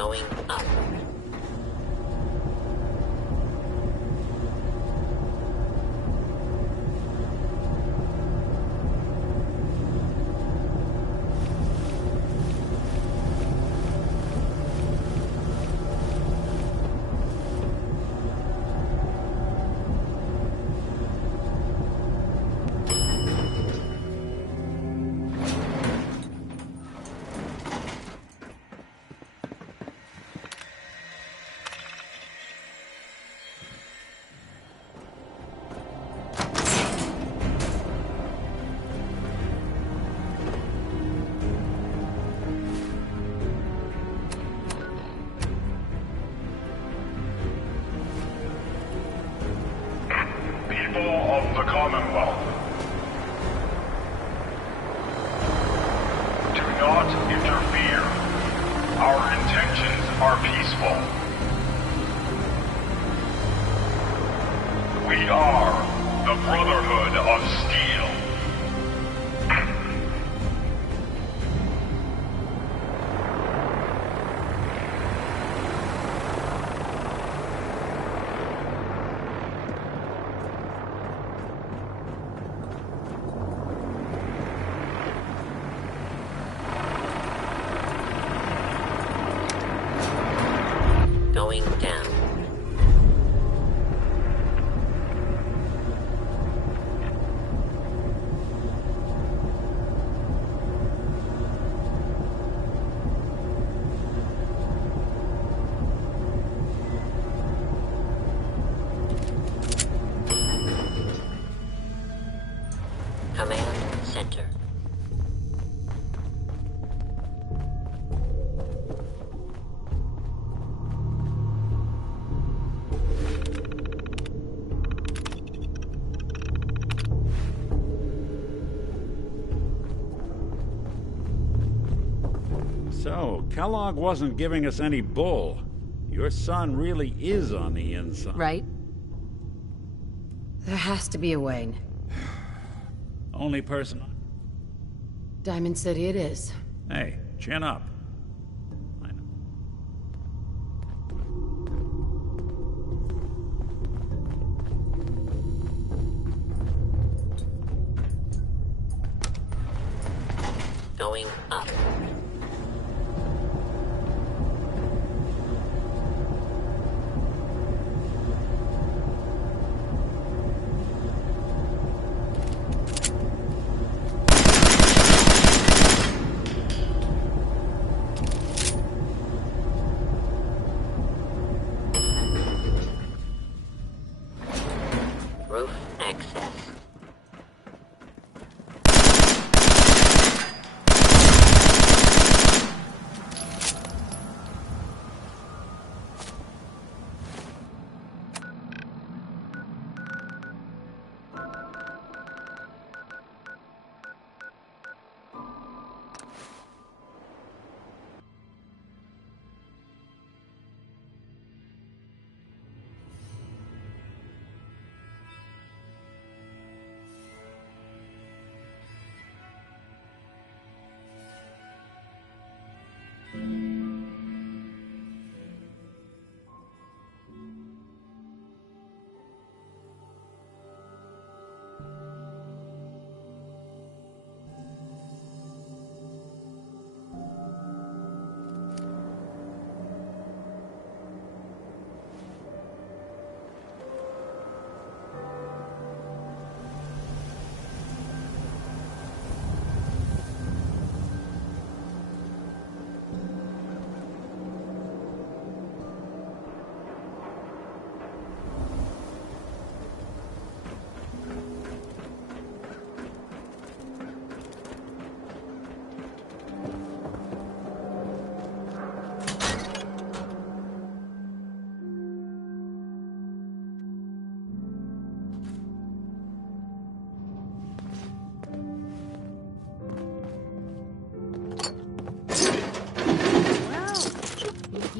Going up. Of the Commonwealth. Do not interfere. Our intentions are peaceful. We are the Brotherhood of Steel. Going down. Command Center. So, Kellogg wasn't giving us any bull. Your son really is on the inside. Right? There has to be a way. Only person... Diamond City it is. Hey, chin up. I know. Going up. Roof access.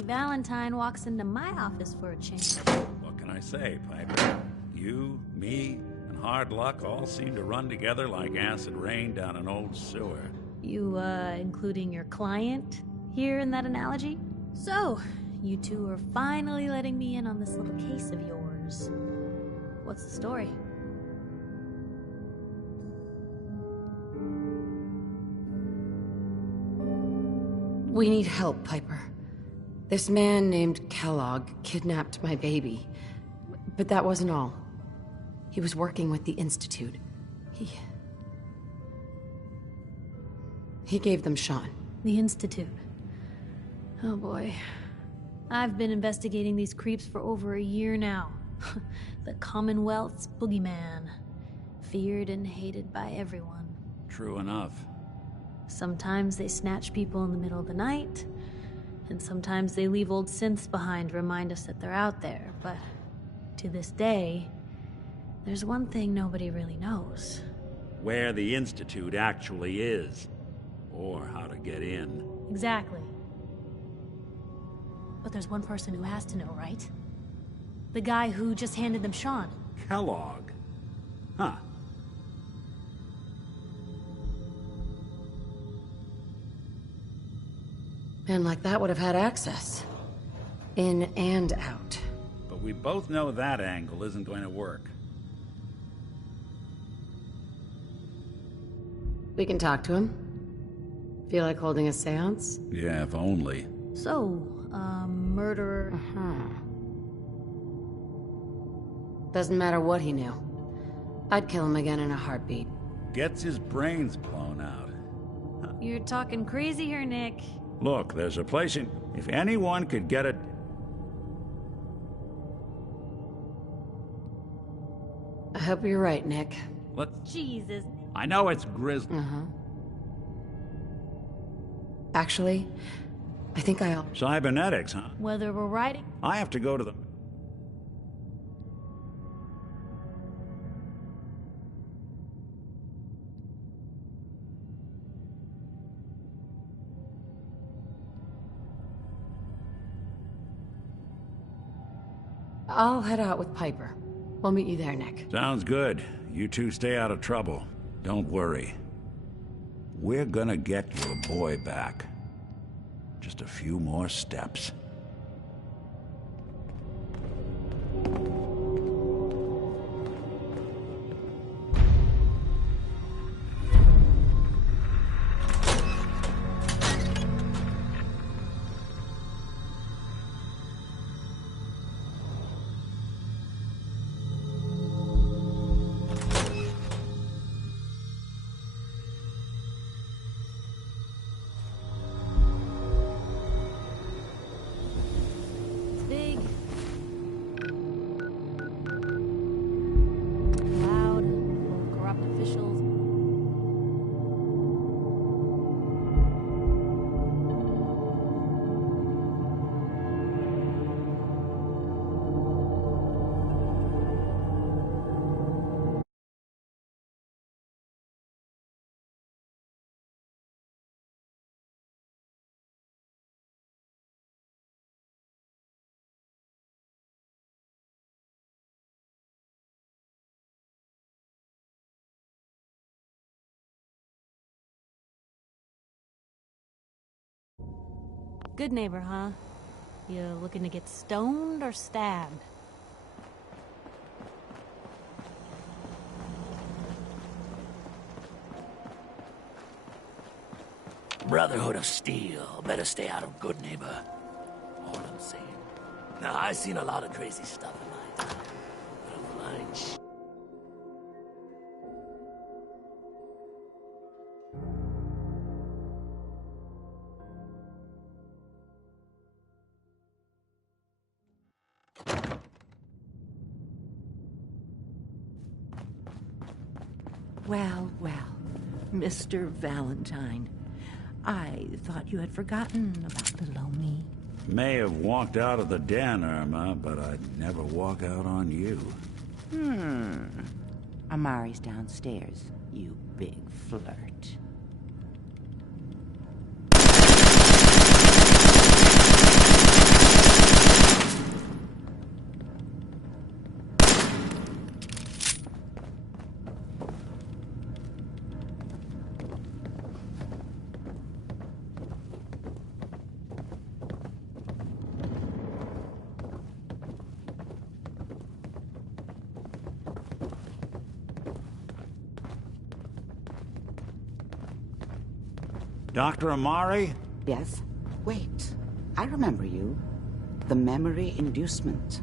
Valentine walks into my office for a change. What can I say, Piper? You, me, and hard luck all seem to run together like acid rain down an old sewer. You, including your client here in that analogy? So, you two are finally letting me in on this little case of yours. What's the story? We need help, Piper. This man named Kellogg kidnapped my baby. But that wasn't all. He was working with the Institute. He gave them Sean. The Institute. Oh boy. I've been investigating these creeps for over a year now. The Commonwealth's boogeyman. Feared and hated by everyone. True enough. Sometimes they snatch people in the middle of the night, and sometimes they leave old synths behind to remind us that they're out there, but to this day, there's one thing nobody really knows. Where the Institute actually is. Or how to get in. Exactly. But there's one person who has to know, right? The guy who just handed them Sean. Kellogg. Huh. Man like that would have had access. In and out. But we both know that angle isn't going to work. We can talk to him. Feel like holding a seance? Yeah, if only. So, murderer. Doesn't matter what he knew. I'd kill him again in a heartbeat. Gets his brains blown out. You're talking crazy here, Nick. Look, there's a place in... If anyone could get it... I hope you're right, Nick. Let's... Jesus. I know it's grisly. Actually, I think I'll... Cybernetics, huh? Whether we're riding... I have to go to the... I'll head out with Piper. We'll meet you there, Nick. Sounds good. You two stay out of trouble. Don't worry. We're gonna get your boy back. Just a few more steps. Good neighbor, huh? You looking to get stoned or stabbed? Brotherhood of Steel. Better stay out of Good Neighbor. All I'm saying. Now, I've seen a lot of crazy stuff in my time. But I'm lying. Well, well, Mr. Valentine. I thought you had forgotten about little old me. May have walked out of the den, Irma, but I'd never walk out on you. Amari's downstairs, you big flirt. Dr. Amari? Yes? Wait. I remember you. The memory inducement.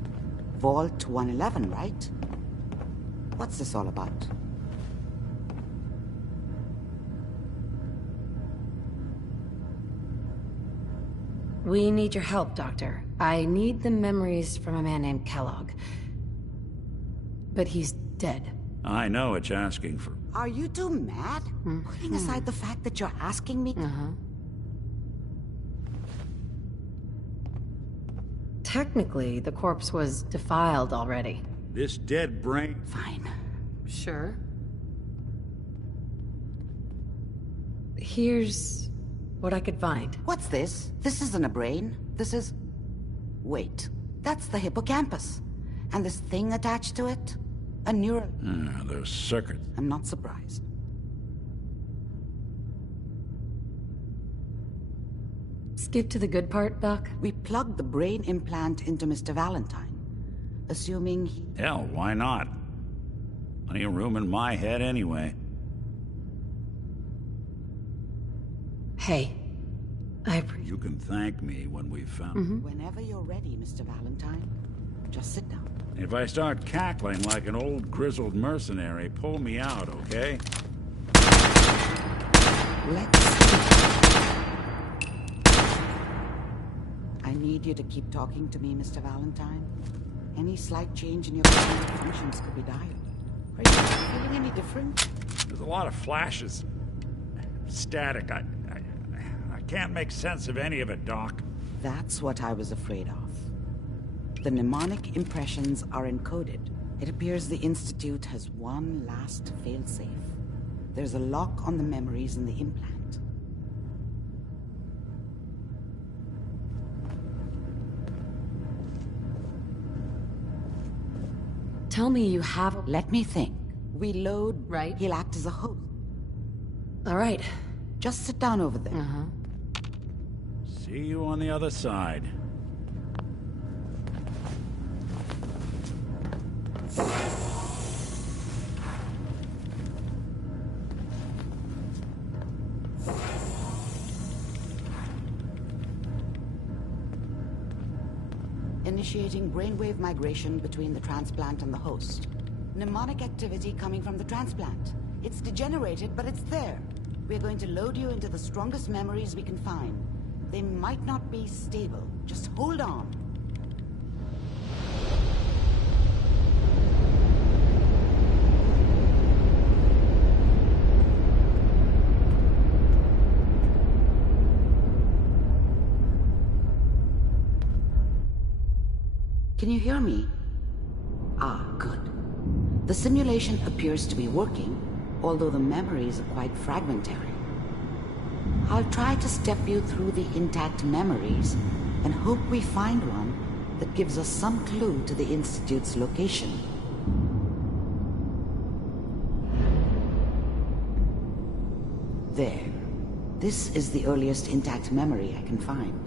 Vault 111, right? What's this all about? We need your help, Doctor. I need the memories from a man named Kellogg. But he's dead. I know it's asking for... Are you two mad? Putting aside the fact that you're asking me... Technically, the corpse was defiled already. This dead brain... Fine. Sure. Here's what I could find. What's this? This isn't a brain. This is... Wait. That's the hippocampus. And this thing attached to it? A neural... those circuits. I'm not surprised. Skip to the good part, Doc? We plugged the brain implant into Mr. Valentine, assuming he... Hell, why not? Plenty of room in my head anyway. Hey, You can thank me when we've found... Whenever you're ready, Mr. Valentine, just sit down. If I start cackling like an old grizzled mercenary, pull me out, okay? Let's see. I need you to keep talking to me, Mr. Valentine. Any slight change in your cognitive functions could be dire. Are you feeling any different? There's a lot of flashes. Static. I can't make sense of any of it, Doc. That's what I was afraid of. The mnemonic impressions are encoded. It appears the Institute has one last failsafe. There's a lock on the memories in the implant. tell me you have... Let me think. We load... Right. He'll act as a host. All right. Just sit down over there. See you on the other side. Initiating brainwave migration between the transplant and the host. Mnemonic activity coming from the transplant. It's degenerated, but it's there. We're going to load you into the strongest memories we can find. They might not be stable. Just hold on. Can you hear me? Ah, good. The simulation appears to be working, although the memories are quite fragmentary. I'll try to step you through the intact memories and hope we find one that gives us some clue to the Institute's location. There. This is the earliest intact memory I can find.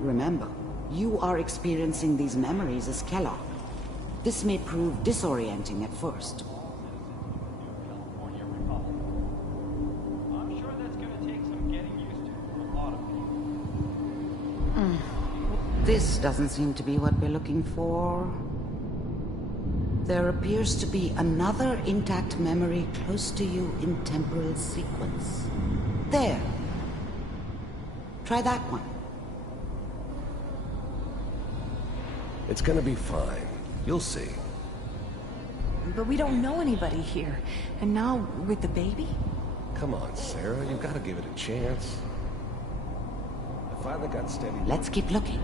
Remember, you are experiencing these memories as Kellogg. This may prove disorienting at first. I'm sure that's going to take some getting used to for a lot of people. This doesn't seem to be what we're looking for. There appears to be another intact memory close to you in temporal sequence. There. Try that one. It's gonna be fine. You'll see. But we don't know anybody here. And now, with the baby? Come on, Sarah. You've got to give it a chance. I finally got steady. Let's keep looking.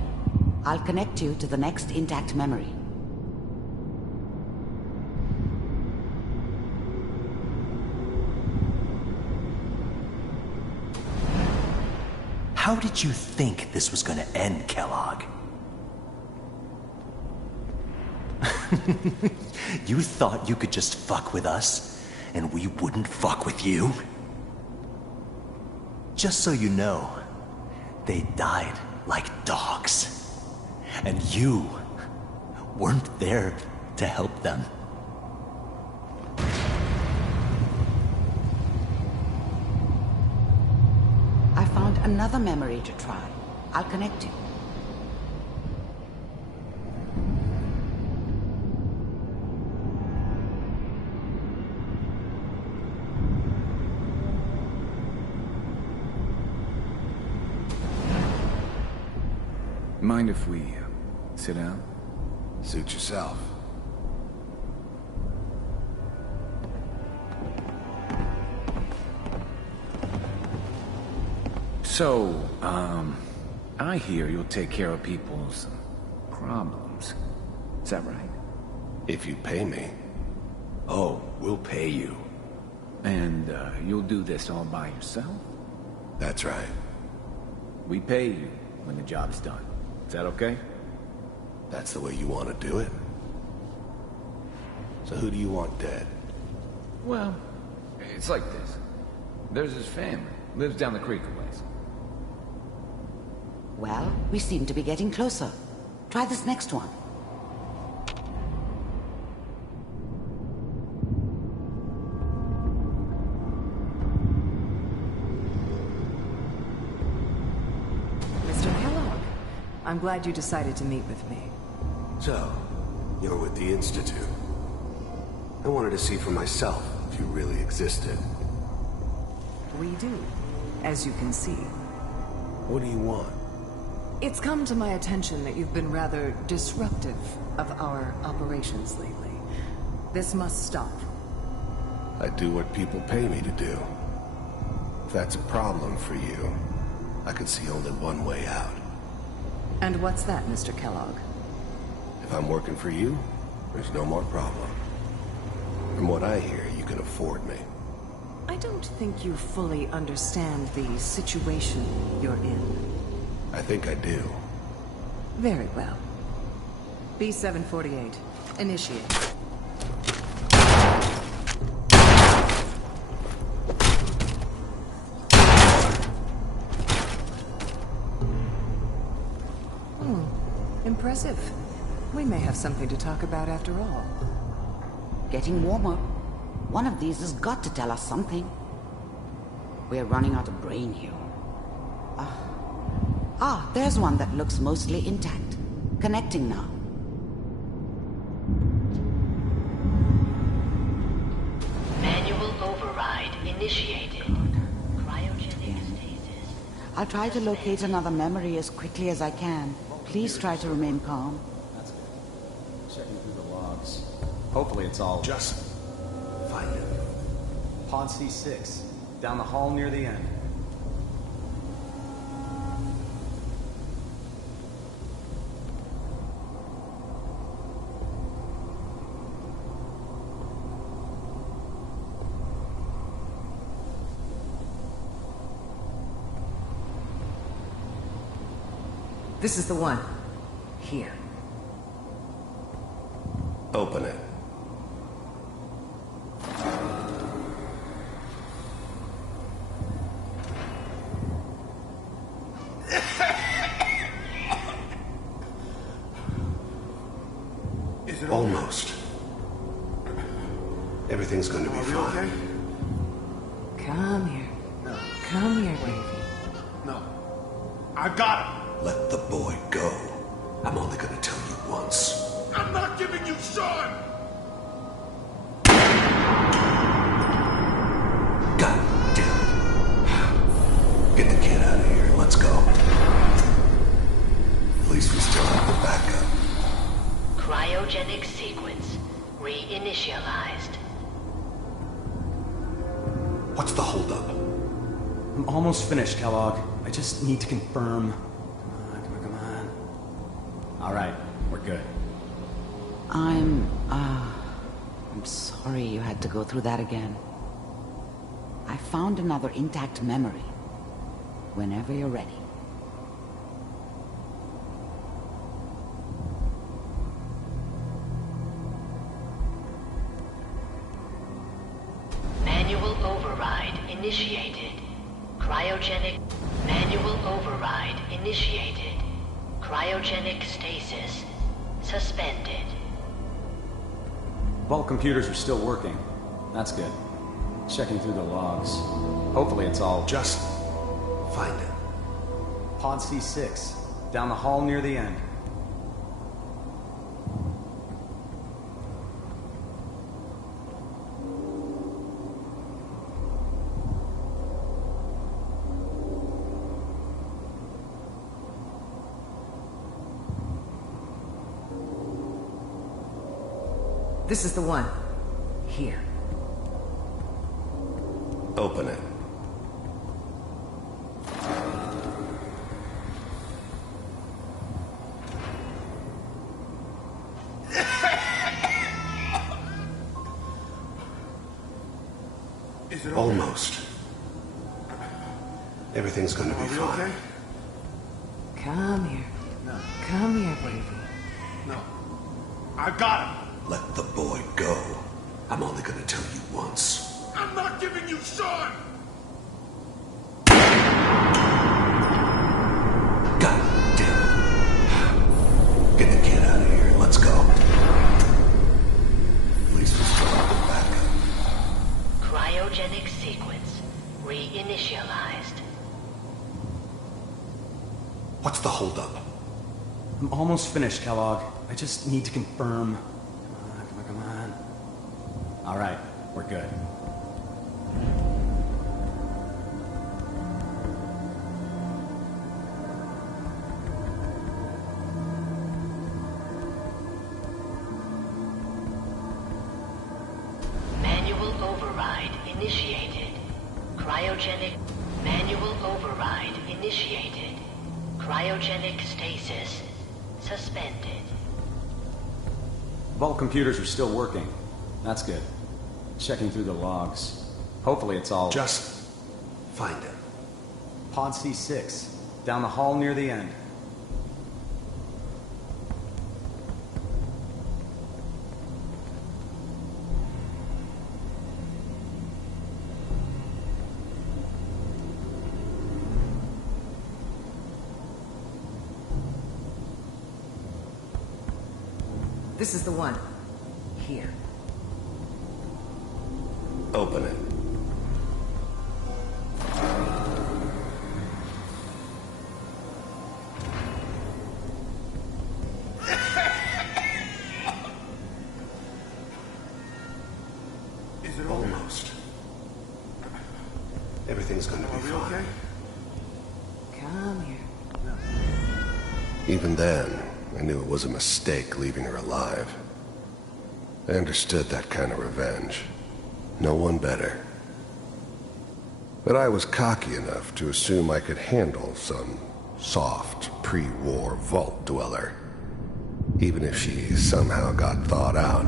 I'll connect you to the next intact memory. How did you think this was gonna end, Kellogg? You thought you could just fuck with us and we wouldn't fuck with you? Just so you know, they died like dogs. And you weren't there to help them. I found another memory to try. I'll connect you. Mind if we sit down? Suit yourself. So, I hear you'll take care of people's problems. Is that right? If you pay me. Oh, we'll pay you. And, you'll do this all by yourself? That's right. We pay you when the job's done. Is that okay? That's the way you want to do it? So who do you want dead? Well, it's like this. There's his family. Lives down the creek a ways. Well, we seem to be getting closer. Try this next one. Mr. Kellogg, I'm glad you decided to meet with me. So, you're with the Institute. I wanted to see for myself if you really existed. We do, as you can see. What do you want? It's come to my attention that you've been rather disruptive of our operations lately. This must stop. I do what people pay me to do. If that's a problem for you, I can see only one way out. And what's that, Mr. Kellogg? If I'm working for you, there's no more problem. From what I hear, you can afford me. I don't think you fully understand the situation you're in. I think I do. Very well. B-748, initiate. Impressive. We may have something to talk about after all. Getting warmer. One of these has got to tell us something. We're running out of brain here. There's one that looks mostly intact. Connecting now. Manual override initiated. Cryogenic stasis. I'll try to locate another memory as quickly as I can. Please try to remain calm. That's good. Checking through the logs. Hopefully it's all... Just find it. Pod C6. Down the hall near the end. This is the one. Here. Open it. Is it Almost. Everything's going to be fine. okay? Come here. No. Come here, baby. No. I've got him. Let the boy go. I'm only going to tell you once. I'm not giving you Sean! God damn it. Get the kid out of here. Let's go. At least we still have the backup. Cryogenic sequence reinitialized. What's the holdup? I'm almost finished, Kellogg. I just need to confirm. Come on. All right, we're good. I'm sorry you had to go through that again. I found another intact memory. Whenever you're ready. initiated. Cryogenic manual override initiated. Cryogenic stasis suspended. Vault computers are still working. That's good. Checking through the logs. Hopefully it's all... Just find it. Pod C6. Down the hall near the end. This is the one. Here. Open it. Almost. Everything's gonna be fine. Okay? Come here. No. Come here, baby. No. I got him. Let the boy go. I'm only gonna tell you once. I'm not giving you Sean! God damn it. Get the kid out of here. Let's go. Please restore the backup. Cryogenic sequence reinitialized. What's the holdup? I'm almost finished, Kellogg. I just need to confirm. Come on. All right, we're good. Manual override initiated. Cryogenic manual override initiated. Cryogenic stasis suspended. Vault computers are still working. That's good. Checking through the logs. Hopefully it's all... Just find it. Pod C6. Down the hall near the end. This is the one. Here. Open it. Is it almost? Everything's gonna be fine. Okay? Come here. Even then, I knew it was a mistake leaving her alive. I understood that kind of revenge. No one better. But I was cocky enough to assume I could handle some soft, pre-war vault dweller. Even if she somehow got thawed out.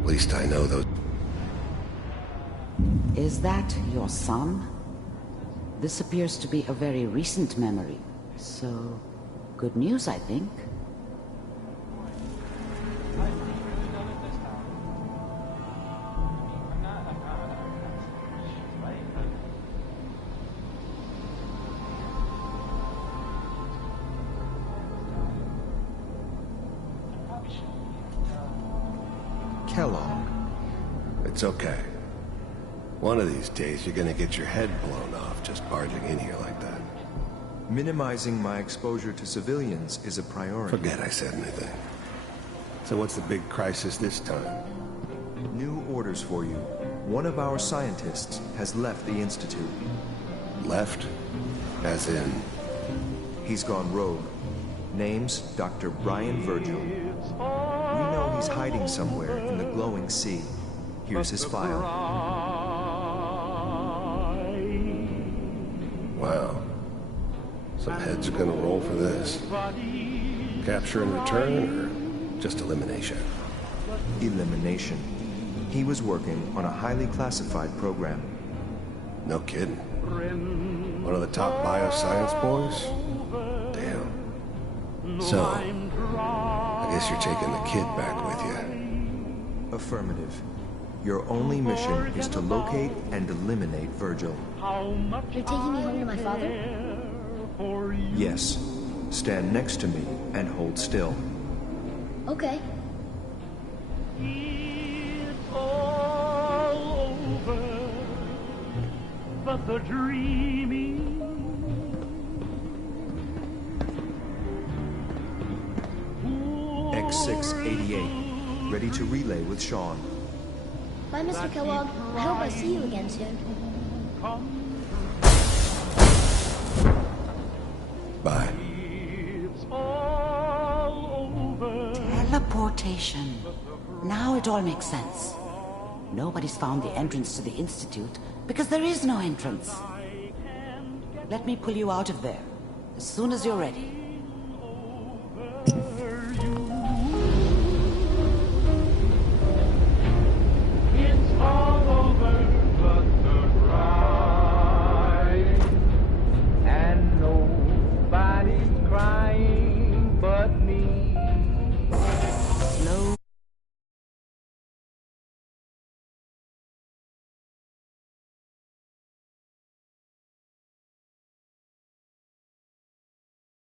At least I know those... Is that your son? This appears to be a very recent memory, so good news, I think. Kellogg. It's okay. One of these days you're gonna get your head blown off just barging in here like that. Minimizing my exposure to civilians is a priority. Forget I said anything. So what's the big crisis this time? New orders for you. One of our scientists has left the Institute. Left? As in? He's gone rogue. Name's Dr. Brian Virgil. We know he's hiding somewhere in the glowing sea. Here's his file. Wow. Some heads are gonna roll for this. Capture and return, or just elimination? Elimination. He was working on a highly classified program. No kidding. One of the top bioscience boys? Damn. So, I guess you're taking the kid back with you. Affirmative. Your only mission is to locate and eliminate Virgil. You're taking me home to my father? Yes. Stand next to me and hold still. Okay. It's all over, but the dreaming. X688, ready to relay with Sean. Bye, Mr. Kellogg. I hope I see you again soon. Bye. Teleportation. Now it all makes sense. Nobody's found the entrance to the Institute because there is no entrance. Let me pull you out of there as soon as you're ready.